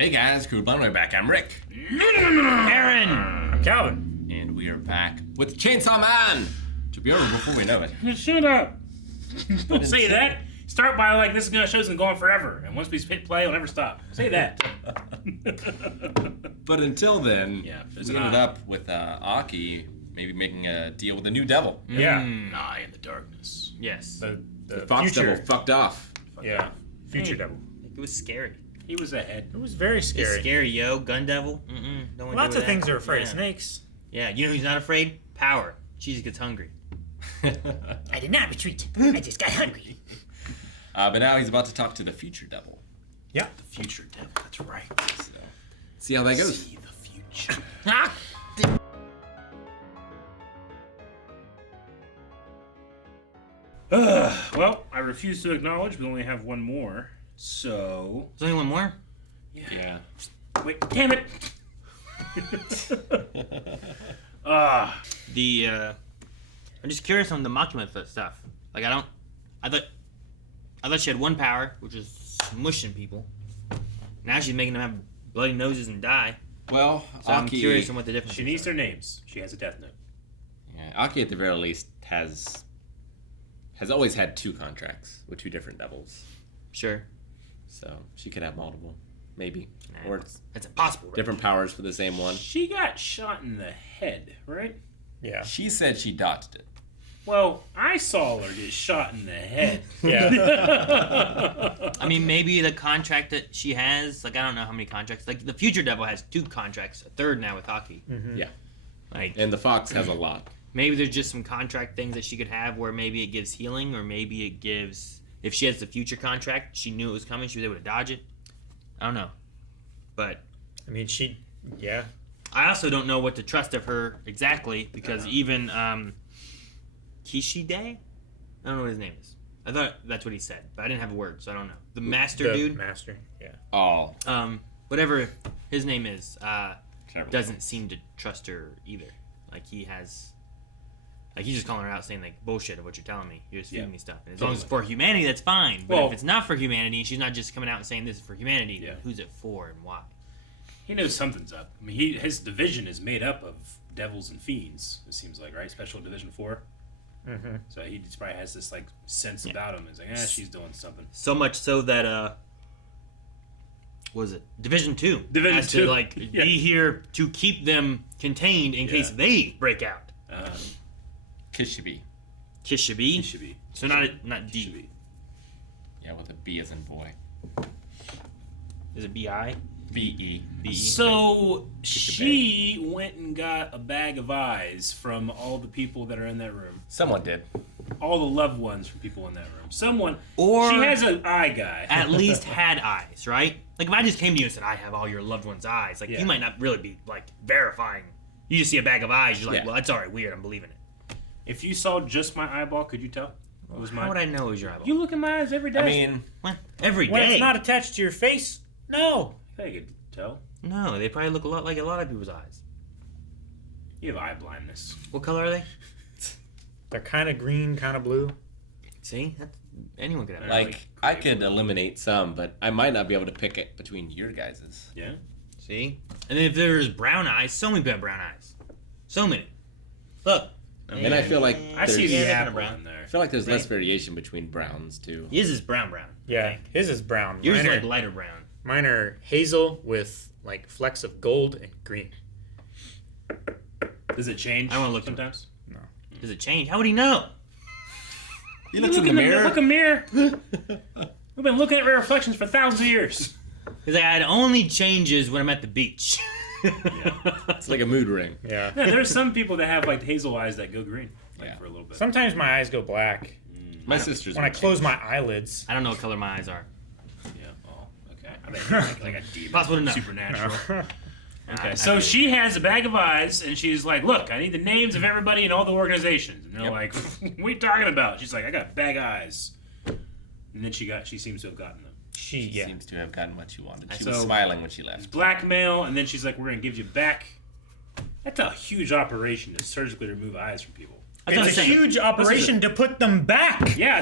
Hey guys, Crew Bunway back. I'm Rick. Aaron! Calvin. And we are back with Chainsaw Man to be over before we know it. Shut up! Don't say that. Start by like, this show's gonna go on forever, and once we hit play, it'll never stop. Say that. But until then, Yeah, we there's an ended eye. up with Aki maybe making a deal with a new devil. Yeah. An eye in the darkness. Yes. The Fox future. devil fucked off. Yeah. Future Hey. devil. It was scary. He was ahead. It was very It's scary. scary, yo. Gun devil. Don't want Lots to of things are afraid of yeah. snakes. Yeah, you know who's not afraid? Power. She just gets hungry. I did not retreat. I just got hungry. But now he's about to talk to the future devil. Yeah. The future devil, that's right. So, see how that goes. See the future. Ah! Well, I refuse to acknowledge we only have one more. So. There's only one more? Yeah. Wait, damn it! Ah. I'm just curious on the Makima stuff. Like, I thought she had one power, which was smushing people. Now she's making them have bloody noses and die. Well, So I'm Aki, curious on what the difference She is. needs their names. She has a death note. yeah, Aki at the very least has always had two contracts with two different devils. Sure. So she could have multiple, maybe. Nah, Or it's that's impossible, right? different powers for the same one. She got shot in the head, right? Yeah. She said she dodged it. Well, I saw her get shot in the head. Yeah. I mean, maybe the contract that she has, like, I don't know how many contracts. Like, the Future Devil has 2 contracts, a third now with Aki. Yeah. Like, And the Fox has a lot. maybe there's just some contract things that she could have where maybe it gives healing, or maybe it gives... If she has the Future contract, she knew it was coming, she was able to dodge it. I don't know. But I mean, yeah. I also don't know what to trust of her exactly, because even Kishibe? I don't know what his name is. I thought that's what he said, but I didn't have a word, so I don't know. The master The dude? Master. Yeah. Oh. Whatever his name is, Terrible. doesn't seem to trust her either. Like, he's just calling her out saying, like, bullshit of what you're telling me. You're just feeding me stuff. And as long as it's for humanity, that's fine. But Well- if it's not for humanity, and she's not just coming out and saying this is for humanity, Yeah. then who's it for and why? He knows something's up. I mean, his division is made up of devils and fiends, it seems like, right? Special Division 4. Mm-hmm. So he just probably has this, like, sense about him. He's like, she's doing something. So much so that, what was it? Division 2. Division has 2. to, like, Yeah. be here to keep them contained in case they break out. Kishibe. Kishibe? He should be. So not D. Should be. Yeah, with a B as in boy. Is it B-I? B-E. B-E? So she went and got a bag of eyes from all the people that are in that room. Someone did. All the loved ones from people in that room. Someone. Or- she has an eye guy. At least had eyes, right? Like, if I just came to you and said, I have all your loved ones' eyes, like, Yeah. you might not really be, like, verifying. You just see a bag of eyes, you're like, Yeah. well, that's alright, weird, I'm believing it. If you saw just my eyeball, could you tell? It was How mine. would I know it was your eyeball? You look in my eyes every day. I mean, What? Every day? When it's not attached to your face, no. I could tell. No, they probably look a lot like a lot of people's eyes. You have eye blindness. What color are they? They're kind of green, kind of blue. See? Anyone could have Like- like, I could eliminate some, but I might not be able to pick it between your guys's. Yeah. See? And then if there's brown eyes, so many people have brown eyes. So many. Look. And I feel like I see there's- the Yeah, apple brown. in there. I feel like there's less variation between browns, too. His is brown. Yeah. His is brown. Yours is Mine like are, lighter brown. mine are hazel with like flecks of gold and green. Does it change? I wanna look sometimes. Does it change? How would he know? He looks in the mirror. Look in the mirror. We've been looking at our reflections for thousands of years. Because it only changes when I'm at the beach. It's like a mood ring. Yeah. Yeah, there's some people that have like hazel eyes that go green, like Yeah. for a little bit. Sometimes my eyes go black My sister's when I would close change. my eyelids. I don't know what color my eyes are. Yeah. Oh, okay. I think like a demon. Possible to know. Supernatural. Okay. I So do. she has a bag of eyes, and she's like, "Look, I need the names of everybody in all the organizations." And they're Yep. like, "What are you talking about?" She's like, "I got bag eyes." And then she seems to have gotten them. She Yeah. seems to have gotten what she wanted. She So- was smiling when she left. Blackmail, and then she's like, "We're gonna give you back." That's a huge operation to surgically remove eyes from people. That's what I'm It's a saying. huge operation to put them back Yeah,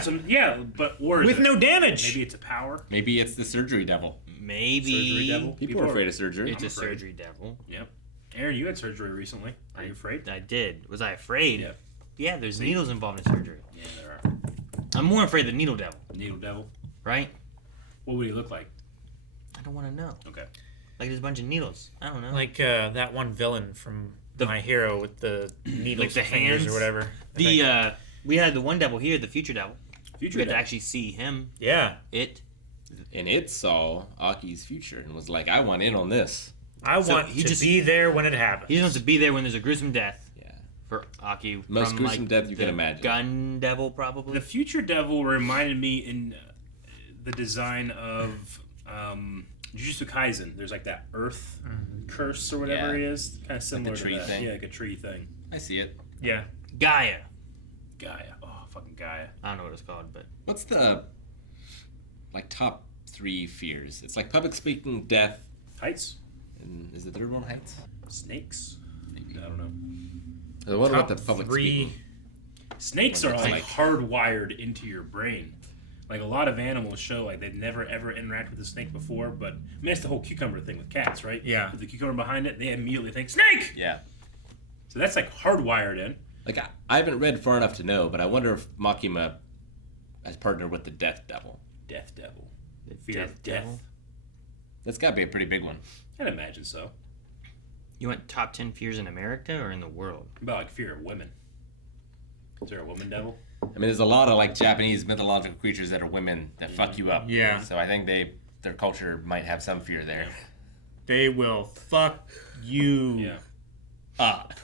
but or is with it- no damage. Maybe it's a power. Maybe it's the surgery devil. maybe Surgery devil. People are afraid of surgery. it's a afraid. surgery devil. Yep. Aaron, you had surgery recently. Are you afraid? I did. Was I afraid? Yeah. Yeah, there's needles involved in surgery. Yeah, there are. I'm more afraid of the needle devil, Needle devil. right? What would he look like? I don't want to know. Okay. Like there's a bunch of needles. I don't know. Like that one villain from My Hero with the needles, Like the fingers hands? or whatever. I the think. we had the one devil here, the future devil. Future We had to devil. actually see him. Yeah, And it saw Aki's future and was like, I want in on this. I So want he to just- be there when it happens. He just wants to be there when there's a gruesome death Yeah. for Aki. Most from, gruesome like, death you can the imagine. Gun devil, probably. The future devil reminded me in the design of Jujutsu Kaisen. There's like that earth curse or whatever Yeah. it is. Kind of similar tree to that. thing. Yeah, like a tree thing. I see it. Yeah. Gaia. Gaia. Oh, fucking Gaia. I don't know what it's called, but What's the top 3 fears? It's like public speaking, death, Heights? and is the third one heights? Snakes? Maybe. I don't know. What about Top the public 3. speaking? Snakes are Like- like hardwired into your brain. Like a lot of animals show like they've never ever interacted with a snake before, but I mean that's the whole cucumber thing with cats, right? Yeah. With the cucumber behind it, they immediately think snake. Yeah. So that's like hardwired in. Like I haven't read far enough to know, but I wonder if Makima has partnered with the Death Devil. Death devil. the Fear of death. devil. That's got to be a pretty big one. I'd imagine so. You want top 10 fears in America or in the world? About like fear of women. Is there a woman devil? I mean, there's a lot of like Japanese mythological creatures that are women that fuck you up. Yeah. So I think their culture might have some fear there. They will fuck you Yeah. up.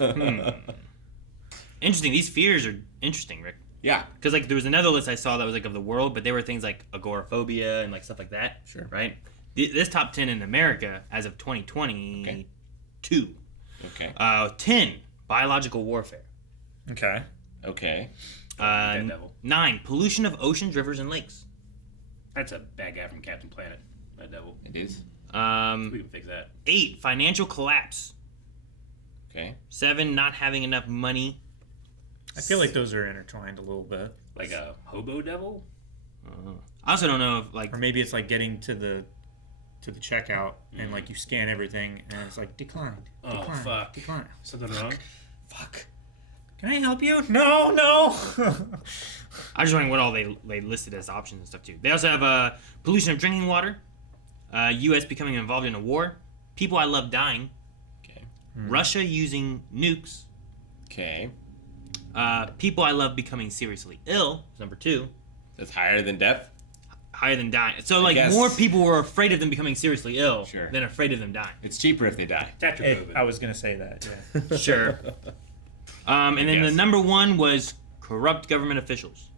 Interesting. These fears are interesting, Rick. Yeah. Because like there was another list I saw that was like of the world, but there were things like agoraphobia and like stuff like that. Sure. Right. This top 10 in America as of 2022. Okay. 10 biological warfare. Okay. Okay. Dead devil. 9 pollution of oceans, rivers, and lakes. That's a bad guy from Captain Planet. That devil. It is. We can fix that. 8 financial collapse. Okay. 7 not having enough money. I feel like those are intertwined a little bit. Like a hobo devil? I also don't know if like Or maybe it's like getting to the checkout and like you scan everything and it's like declined. Oh, Decline. fuck. Decline. Something wrong? Fuck. Can I help you? No, no. I was just wondering what all they listed as options and stuff too. They also have pollution of drinking water, U.S. becoming involved in a war, people I love dying, Okay. Russia using nukes, Okay. people I love becoming seriously ill. Is number 2, That's higher than death. higher than dying. So like guess- more people were afraid of them becoming seriously ill Sure. than afraid of them dying. It's cheaper if they die. It's after COVID. I was gonna say that. Yeah. Sure. And then the guess. number 1 was corrupt government officials.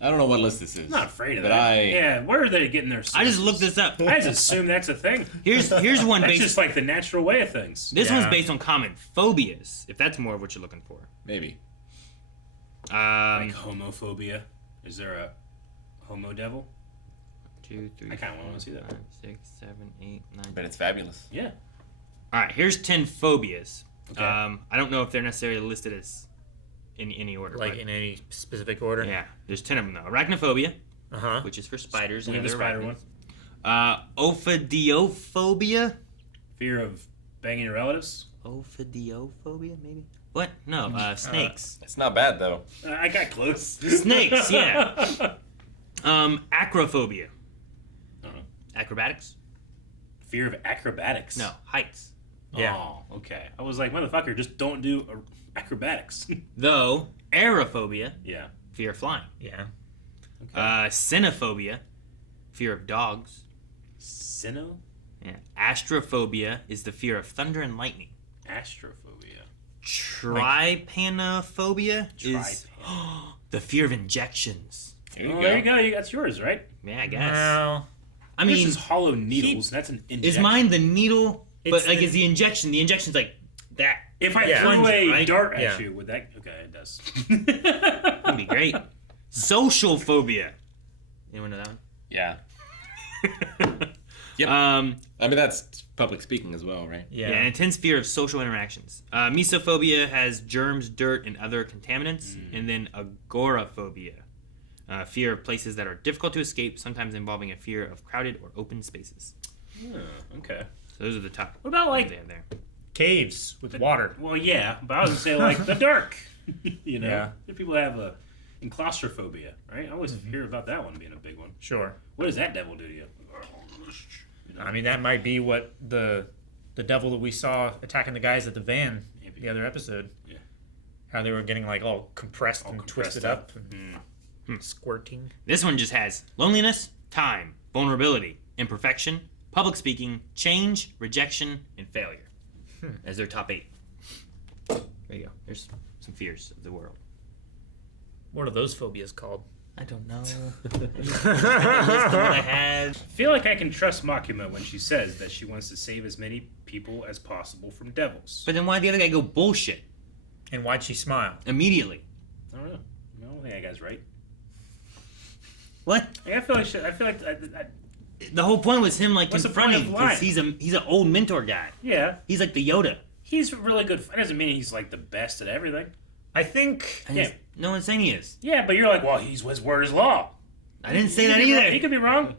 I don't know what list this is. I'm not afraid of but that. Yeah, where are they getting their I just sources? looked this up. I just assume that's a thing. Here's one That's based. just like the natural way of things. This Yeah. one's based on common phobias. If that's more of what you're looking for. Maybe. Like homophobia. Is there a homo devil? 2, 3, I kinda wanna see that. 5, 6, 7, 8, 9. But it's fabulous. Yeah. All right, here's 10 phobias. Okay. I don't know if they're necessarily listed as in any order. Like but in any specific order. yeah, there's 10 of them though. Arachnophobia, Uh huh. which is for spiders We and have the other spider one. arachnids. Ophidiophobia. Fear of banging your relatives. Ophidiophobia, maybe. What? No, snakes. It's not bad though. I got close. Snakes, yeah. Acrophobia. Uh-huh. Acrobatics? Fear of acrobatics. No, heights. Yeah. Oh, okay. I was like, motherfucker, just don't do acrobatics. Though aerophobia, yeah. fear of flying. Yeah. Cynophobia, fear of dogs. Sino? Yeah. Astrophobia is the fear of thunder and lightning. Astrophobia. Trypanophobia is the fear of injections. There you Oh, go. there you go. That's yours, right? Yeah, I guess. Well, I This mean, is hollow needles. That's an injection. is mine the needle? But It's like, the- is the injection? The injection's like that. If I Yeah. threw Plunge it, a right? dart at Yeah. you, would that? Okay, it does. That'd be great. Social phobia. Anyone know that one? Yeah. Yep. I mean, that's public speaking as well, right? yeah. Yeah, an intense fear of social interactions. Mesophobia has germs, dirt, and other contaminants. And then agoraphobia, fear of places that are difficult to escape, sometimes involving a fear of crowded or open spaces. Oh, okay. So those are the top. What about like they have there. Caves with water. Well, yeah, but I was gonna say like the dark. You know, Yeah. If people have in claustrophobia, right? I always hear about that one being a big one. Sure. What does that devil do to you? You know? I mean, that might be what the devil that we saw attacking the guys at the van Maybe. the other episode. Yeah. How they were getting like all compressed and compressed twisted up and squirting. This one just has loneliness, time, vulnerability, imperfection, public speaking, change, rejection, and failure as their top 8. There you go. There's some fears of the world. What are those phobias called? I don't know. List of what I had. I feel like I can trust Makima when she says that she wants to save as many people as possible from devils. But then why'd the other guy go bullshit And why'd she smile? immediately? I don't know. I don't think that guy's right. What? Like, I feel like The whole point was him like What's the point confronting of lying? because he's an old mentor guy. yeah, He's like the Yoda. he's really good. That doesn't mean he's like the best at everything. I think And Yeah. he's- no one's saying he is. Yeah, but you're like, well, his word is law. I didn't say He that could be wrong- either. He could be wrong.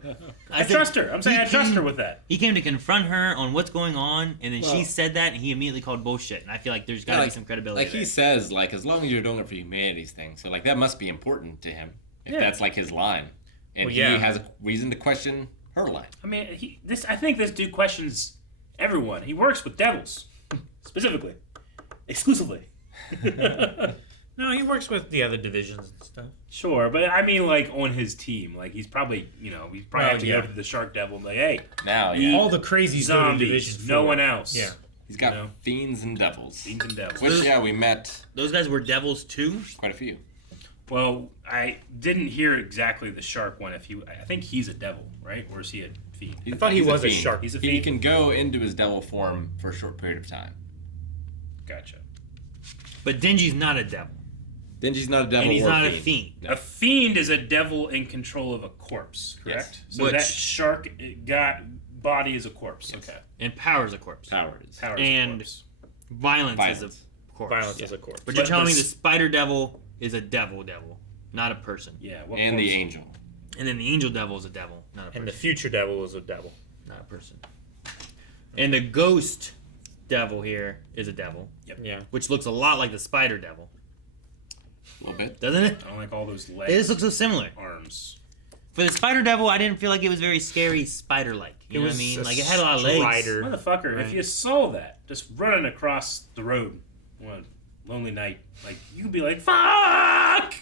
I said trust her. I'm saying he I trust came- her with that. He came to confront her on what's going on, and then she Well- said that, and he immediately called bullshit. And I feel like there's got to Yeah, be some credibility. Like he there. says, like as long as you're doing it for humanity's thing, so like that must be important to him. If Yeah. that's like his line, and Well, yeah. he has a reason to question her line. I mean, I think this dude questions everyone. He works with devils, specifically, exclusively. no, he works with the other divisions and stuff. Sure, but I mean, like on his team, like he's probably, he's probably Oh, have to yeah. go to the Shark Devil and be like, hey, Now, Eat yeah, All the crazies go to zombies, Division no 4. one else. Yeah. he's got you know. fiends and devils, Fiends and devils. which yeah, we met Those guys were devils too. quite a few. Well, I didn't hear exactly the shark one. I think he's a devil, right? Or is he a fiend? I thought he He's was a fiend. shark. He's a He fiend. can go into his devil form for a short period of time. Gotcha. But Denji's not a devil, Denji's not a devil, and he's or not fiend. a fiend. A fiend is a devil in control of a corpse, correct? Yes. So Which- that shark body is a corpse. Okay. And power's a corpse. Powers. Power And- is a corpse. Violence, is Violence. a corpse. Violence is a corpse. But you're But telling me the the spider devil is a devil, not a person. Yeah. What And the corpse? angel. And then the angel devil is a devil, not a person. And the future devil is a devil. Not a person. And the ghost devil here is a devil, Yeah. which looks a lot like the spider devil, A little bit. doesn't it? I don't like all those They legs, just look so similar. arms. For the spider devil, I didn't feel like it was very scary spider-like. You know what I mean? Like it had a lot of legs. strider. Motherfucker, Right. if you saw that, just running across the road one lonely night, like you'd be like, "Fuck!"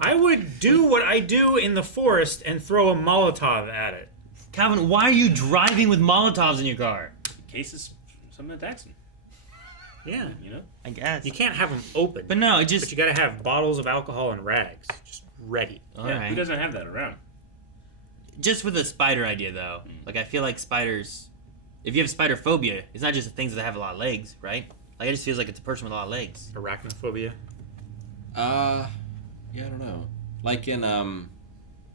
I would do what I do in the forest and throw a Molotov at it. Calvin, why are you driving with Molotovs in your car? In case someone attacks him, Yeah. I guess. You can't have them open. But no, it But just. you gotta have bottles of alcohol and rags. Just ready. All yeah, right. who doesn't have that around? Just with the spider idea, though. Like, I feel like spiders. If you have spider phobia, it's not just the things that have a lot of legs, right? Like, it just feels like it's a person with a lot of legs. Arachnophobia. Yeah, I don't know. Like in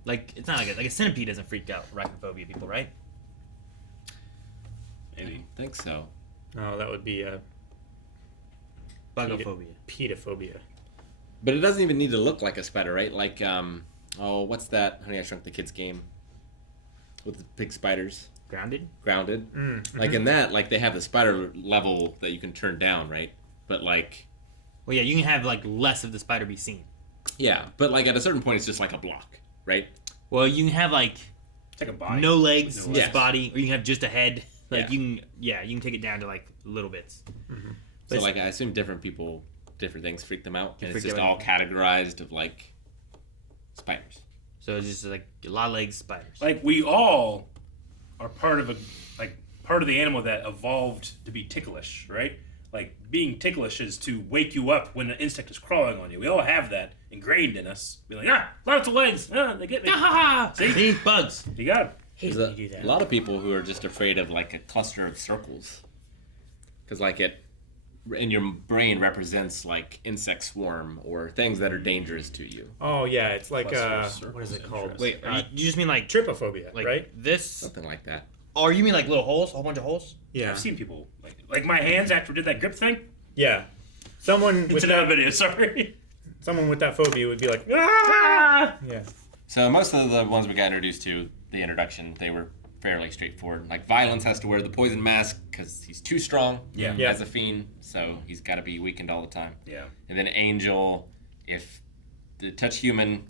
Like, it's not like a centipede doesn't freak out arachnophobia people, right? Maybe. I think so. No, that would be a Bugophobia. pedophobia. But it doesn't even need to look like a spider, right? Like what's that Honey I Shrunk the Kids game with the big spiders? Grounded? Grounded. Mm-hmm. Like in that, like they have the spider level that you can turn down, right? But like Well, yeah, you can have, like, less of the spider be seen. yeah, but like at a certain point it's just like a block, right? Well, you can have, like, It's like a body. no legs, With just no legs. body, or you can have just a head. Like, Yeah. you can take it down to, like, little bits. So like I assume different people, different things freak them out, and it's freak just them all out. categorized of like spiders. So it's just, like, a lot of legs, spiders. Like we all are part of the animal that evolved to be ticklish, right? Like being ticklish is to wake you up when an insect is crawling on you. We all have that ingrained in us. Be like, lots of legs. They get me. See? See? Bugs. You got it. Hate There's when you do a that. lot of people who are just afraid of like a cluster of circles, because like it in your brain represents like insect swarm or things that are dangerous to you. Oh yeah, it's like Cluster of circles, what is it called? interesting. Wait, you just mean, like, Trypophobia, like right? this? Something like that. Or you mean, like, little holes? A whole bunch of holes? Yeah. I've seen people like my hands after I did that grip thing. Yeah. Someone It's with another that, video. Sorry. someone with that phobia would be like, Ah! yeah. So most of the ones we got introduced to the introduction, they were fairly straightforward. Like Violence has to wear the poison mask because he's too strong as a fiend, so he's got to be weakened all the time. Yeah. And then Angel, if they touch human,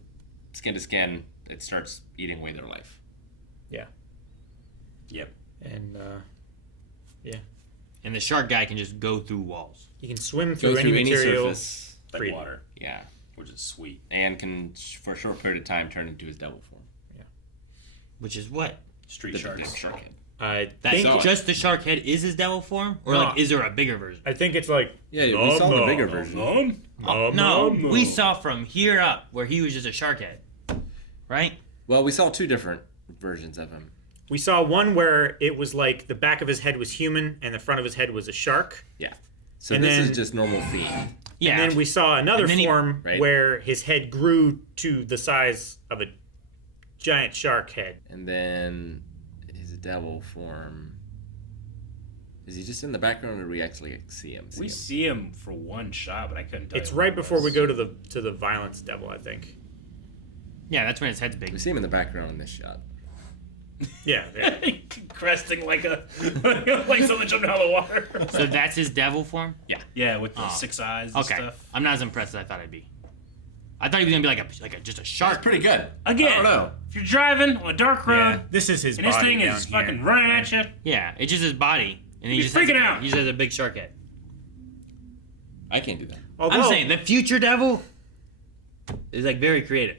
skin to skin, it starts eating away their life. Yeah. Yep. And And the shark guy can just go through walls. you can swim Go through any material. surface. Like Freedom. water, Yeah. which is sweet. And can, for a short period of time, turn into his devil form. Which is what? Street The sharks. shark head. I That's think so. just the shark head is his devil form? Or No. like is there a bigger version? I think it's like Yeah, we saw the bigger version. No, no. we saw from here up where he was just a shark head. Right? Well, we saw 2 different versions of him. we saw one where it was like the back of his head was human and the front of his head was a shark. Yeah. So And this then- is just normal fiend. Yeah. And then we saw another And then he- form Right. where his head grew to the size of a giant shark head. And then his devil form. Is he just in the background, or do we actually see him? We see him for one shot, but I couldn't tell It's you what right it before we was. go to the violence devil, I think. Yeah, that's when his head's We big. see him in the background in this shot. Yeah. Cresting like a like someone jumped out of the water. So that's his devil form? Yeah, with the Oh. 6 eyes and Okay. stuff. I'm not as impressed as I thought I'd be. I thought he was gonna be like a just a shark. That's pretty good. Again, I don't know. if you're driving on a dark road Yeah, this is his and this body thing down is here. fucking running at you, Yeah, it's just his body, and he You're just freaking has, out. He just has a big shark head. I can't do that. Although, I'm saying the future devil is like very creative.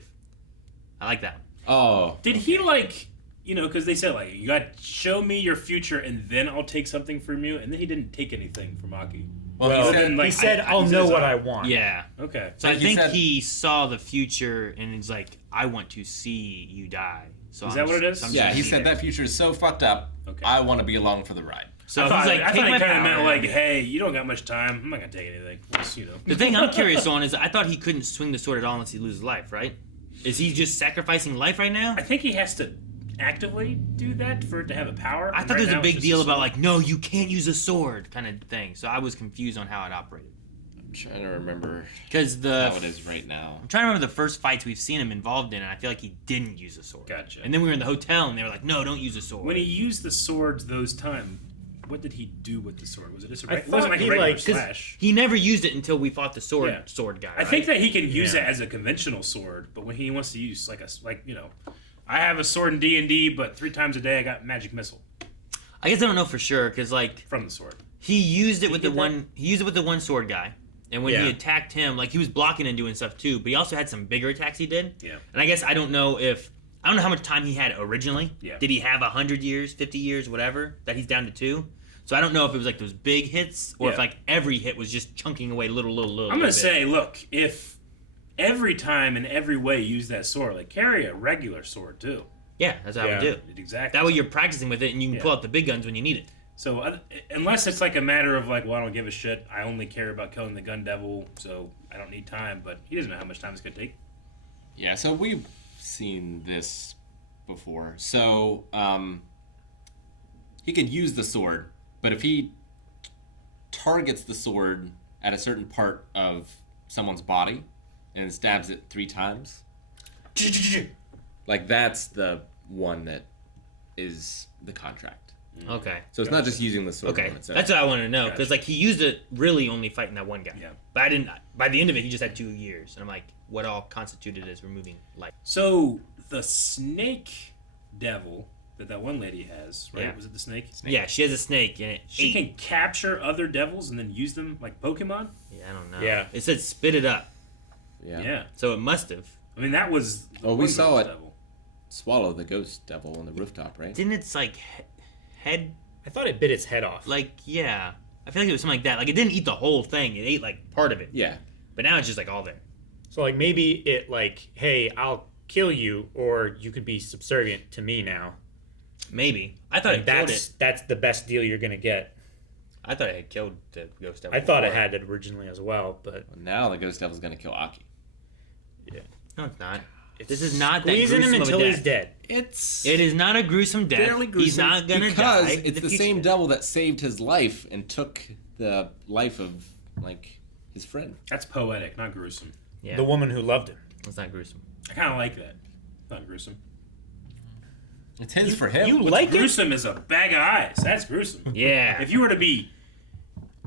I like that one. Oh. did he like, because they said like, you got to show me your future and then I'll take something from you, and then he didn't take anything from Aki. well, he said, he said, I'll he know says, what I want. Yeah. Okay. So Like I you think said- he saw the future and he's like, I want to see you die. So Is I'm that what just- it is? I'm Yeah, just he gonna said be there. that future is so fucked up. Okay. I want to be along for the ride. So I thought, he's like, I take thought my he kind of power. meant like, hey, you don't got much time. I'm not gonna take anything. Just, The thing I'm curious on is I thought he couldn't swing the sword at all unless he loses life, right? Is he just sacrificing life right now? I think he has to actively do that for it to have a power. I thought there was a big deal about like, no, you can't use a sword kind of thing. So I was confused on how it operated. I'm trying to remember Because how it is right now. I'm trying to remember the first fights we've seen him involved in, and I feel like he didn't use a sword. Gotcha. And then we were in the hotel, and they were like, no, don't use a sword. When he used the swords those time, what did he do with the sword? Was it just a I it wasn't thought like a he, regular like- 'cause slash? He never used it until we fought the sword Yeah. guy. I think right? that he can use Yeah. it as a conventional sword, but when he wants to use I have a sword in D&D, but 3 times a day I got magic missile I guess I don't know for sure, because like from the sword. he used it with the get that? one. He used it with the one sword guy, and when he Yeah. attacked him, like he was blocking and doing stuff too. But he also had some bigger attacks he did. Yeah. And I guess I don't know how much time he had originally. Yeah. Did he have 100 years, 50 years, whatever? That he's down to 2. So I don't know if it was like those big hits or if Yeah. like every hit was just chunking away little. I'm gonna say, look, if every time in every way you use that sword, like carry a regular sword too. Yeah, that's what I Yeah. would do. Exactly. That way you're practicing with it and you can Yeah. pull out the big guns when you need it. So unless it's like a matter of like, well, I don't give a shit. I only care about killing the gun devil, so I don't need time. But he doesn't know how much time it's gonna take. Yeah, so we've seen this before. So he could use the sword, but if he targets the sword at a certain part of someone's body and stabs it 3 times, like that's the one that is the contract. Okay. So it's not just using the sword Okay, on its own. that's what I wanted to know because Gotcha. like he used it really only fighting that one guy. Yeah. But I didn't. By the end of it, he just had 2 years, and I'm like, what all constituted as removing life? So the snake devil that one lady has, right? Yeah. Was it the snake? Yeah, she has a snake and it She ate. can capture other devils and then use them like Pokemon. Yeah, I don't know. Yeah. It said spit it up, Yeah. Yeah. so it must have. I mean, that was. the Oh, we one saw girl's it. Devil. Swallow the ghost devil on the rooftop, right? Didn't it's like head? I thought it bit its head off. Like yeah, I feel like it was something like that. Like it didn't eat the whole thing; it ate like part of it. Yeah. But now it's just like all there. So like maybe it like, hey, I'll kill you, or you could be subservient to me now. Maybe I thought And it killed that's it. that's the best deal you're gonna get. I thought it had killed the ghost devil. I thought it before. had it originally as well, but Well, now the ghost devil's gonna kill Aki. No, it's not. This is not that squeezing him gruesome of a until he's death. dead. It's It is not a gruesome death. fairly gruesome He's not gonna because die. it's the future same death. devil that saved his life and took the life of like his friend. That's poetic, not gruesome. Yeah, The woman who loved him. it's not gruesome. I kind of like that. Not gruesome. It's his for him. You like it? Gruesome is a bag of eyes. That's gruesome. Yeah. If you were to be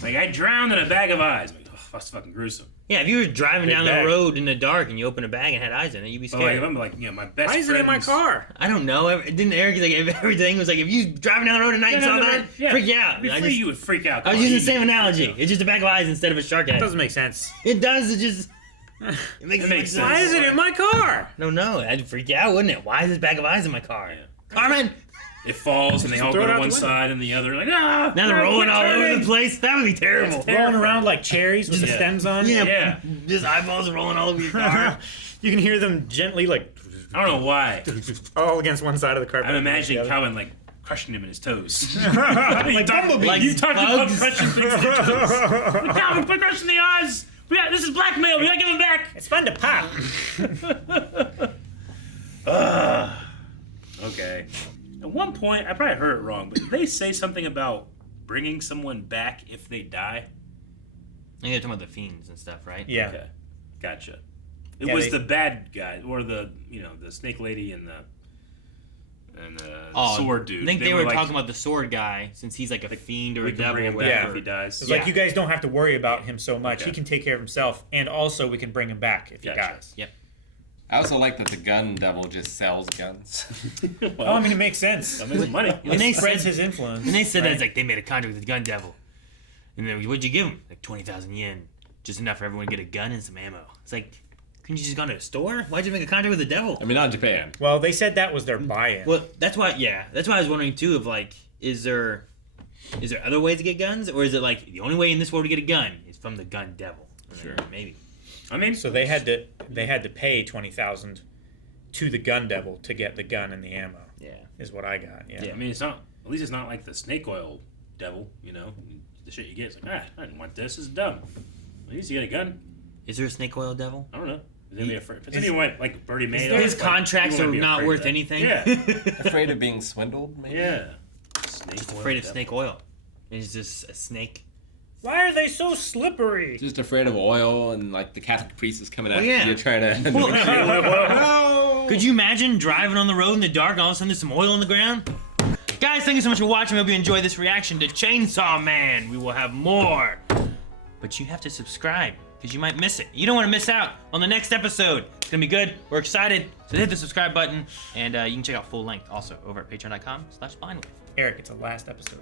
like, I drowned in a bag of eyes. Like, oh, that's fucking gruesome. Yeah, if you were driving Big down bag. the road in the dark and you open a bag and had eyes in it, you'd be But like, scared. I'm like, my best Why is it in my friend's- car? I don't know. Didn't Eric like if everything was like if you driving down the road at night and saw that, freak you out. You would freak out. I was using the same analogy. It's just a bag of eyes instead of a shark head. It doesn't make sense. It does. It just. It makes, It makes sense. Why is it in my car? No, that'd freak you out, wouldn't it? Why is this bag of eyes in my car? Yeah. Carmen! It falls and they all throw go it to out one the window. side and the other. Like, ah! Now they're rolling all over the place. That would be terrible. That's Rolling around like cherries with the Yeah. stems on. Yeah, Yeah. just eyeballs rolling all over your car. You can hear them gently like I don't know why. all against one side of the carpet. I'm imagining The other. Calvin like crushing him in his toes. Like Bumblebee. Like you talked about bugs. crushing things in your toes. Calvin, quit crushing the eyes. This is blackmail. We gotta give him back. It's fun to pop. Okay. At one point, I probably heard it wrong, but did they say something about bringing someone back if they die? I think they're talking about the fiends and stuff, right? Yeah. Okay. Gotcha. It Yeah, was they- the bad guy, or the snake lady and the sword dude. I think they were like, talking about the sword guy, since he's like a fiend or we a can devil. bring him or back whatever. if he dies. It's Yeah. like you guys don't have to worry about him so much. Okay. He can take care of himself, and also we can bring him back if he Gotcha. dies. Yep. I also like that the gun devil just sells guns. Oh, I mean, it makes sense. That makes money. When they Spreads said, his influence. when they said that, right? it's like they made a contract with the gun devil. And then what'd you give him? Like 20,000 yen. Just enough for everyone to get a gun and some ammo. It's like, couldn't you just gone to a store? Why'd you make a contract with the devil? I mean, not in Japan. Well, they said that was their buy-in. Well, that's why I was wondering too, of like, is there other ways to get guns? Or is it like, the only way in this world to get a gun is from the gun devil? Sure. Maybe. I mean, So they had to pay 20,000 to the gun devil to get the gun and the ammo. Yeah. Is what I got. Yeah. I mean, it's not. At least it's not like the snake oil devil. The shit you get. It's like, I didn't want this. This is dumb. At least you get a gun. Is there a snake oil devil? I don't know. Is anybody afraid? If anyone like Birdie Madoff, His contracts you are wouldn't be not afraid of worth that. anything. Yeah. Afraid of being swindled, maybe? Yeah. Snake Just oil afraid of devil. snake oil. It's just a snake. Why are they so slippery? Just afraid of oil and like the Catholic priest is coming after yeah. you trying to. Well, No! Could you imagine driving on the road in the dark and all of a sudden there's some oil on the ground? Guys, thank you so much for watching. I hope you enjoyed this reaction to Chainsaw Man. We will have more. But you have to subscribe because you might miss it. You don't want to miss out on the next episode. It's going to be good. We're excited. So hit the subscribe button. And you can check out full length also over at patreon.com/blindwave. Eric, it's the last episode.